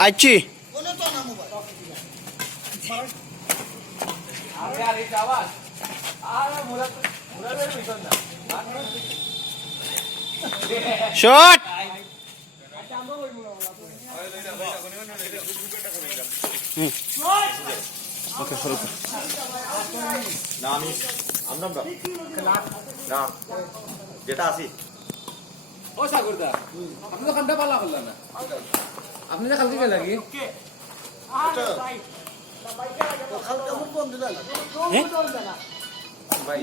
আইছি শট ওকে শুরু কর না আমি আমরা না যেটা আছি ও সাগরদা আপনি তো খানটা পালা করলেন না আপনি যে খালতে গেল কি খালটা মুখ বন্ধ দিলা ভাই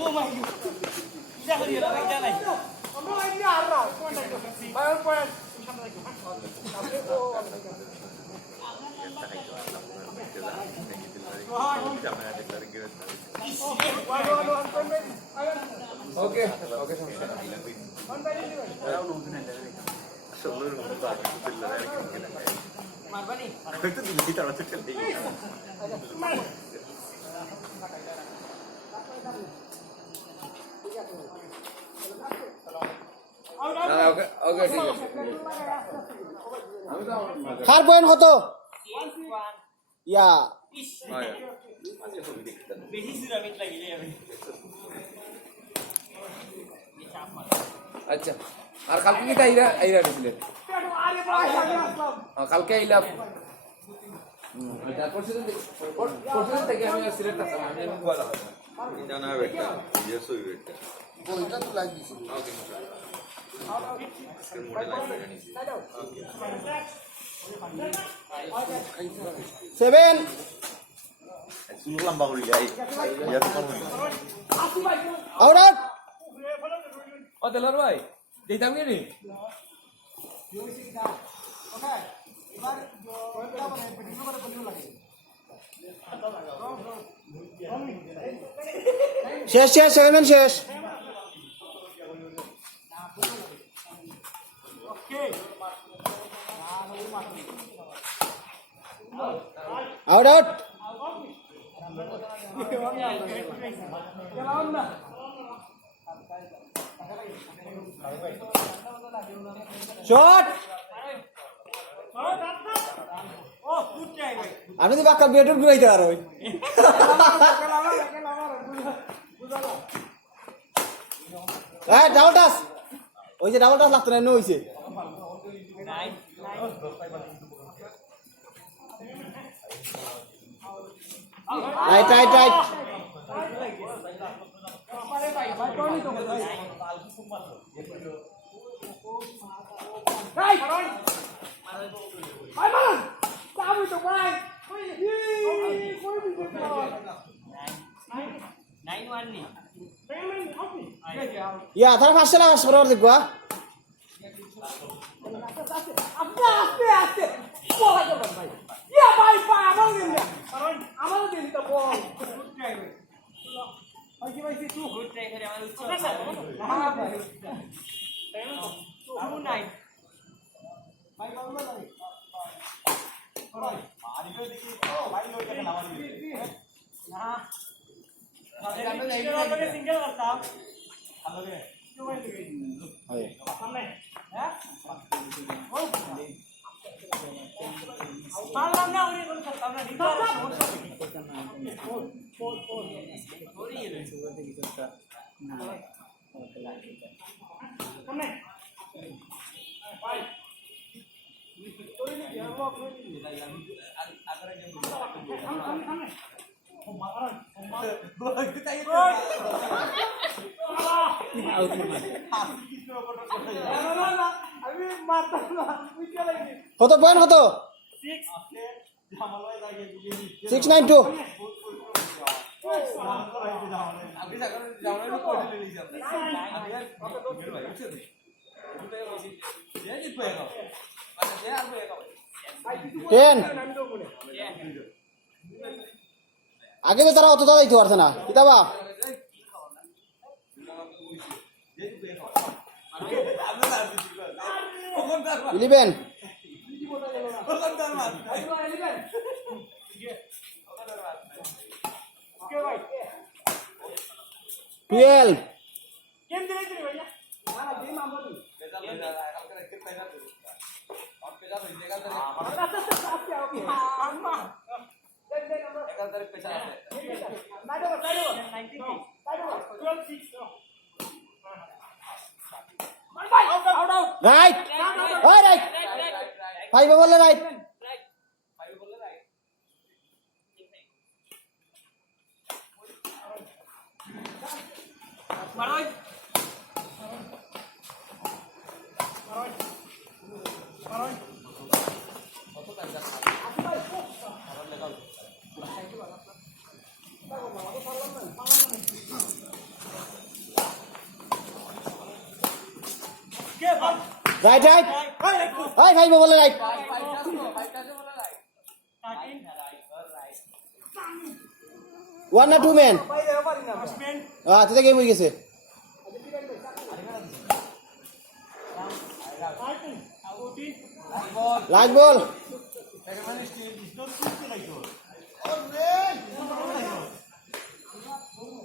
ওকে ওকে ওকে ওকে ঠিক আছে কার পয়েন্ট কত ইয়া আচ্ছা আর কালকে কি আইরা আইরা দিছিলেন কালকে আইলাম তারপর পরশুদিন থেকে আমি সিলেক্ট করতাম আমি বলা জানা বেটা ইয়েস হই বেটা বইটা তো লাগিয়েছি ওকে আজকে মোড়ে লাইভ জানিছি সেভেন শুনলাম বাহুরি যাই ইয়া তো পারবো আউট আউট ও দেলার ভাই দিতাম কি রে শেষ শেষ সেভেন শেষ আউট আউট শট আমি তো বাক্কা বেডরুম ঢুকাইতে পারো ডাবল টাচ ওই যে ডাবল টাচ লাগতো না হয়েছে রাইট রাইট রাইট ইয়া তার পাঁচশো লাখ আসবে ওর দেখবা কত পয়েন্ট কত 692 10 আগে তো তারা অত দাঁড়াইতে পারছে না কিতাবা 11 10 12 রাইট ওই রাইট 5 বলে রাইট রাইট রাইট ওই 5 বলে রাইট ওয়ান না টু ম্যান আচ্ছা গেম হয়ে গেছে লাস্ট বল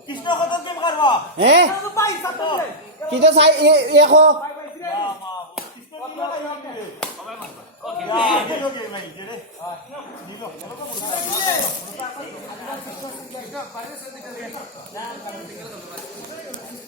কৃষ্ণ কত গেম করবা হ্যাঁ কি তো চাই এখো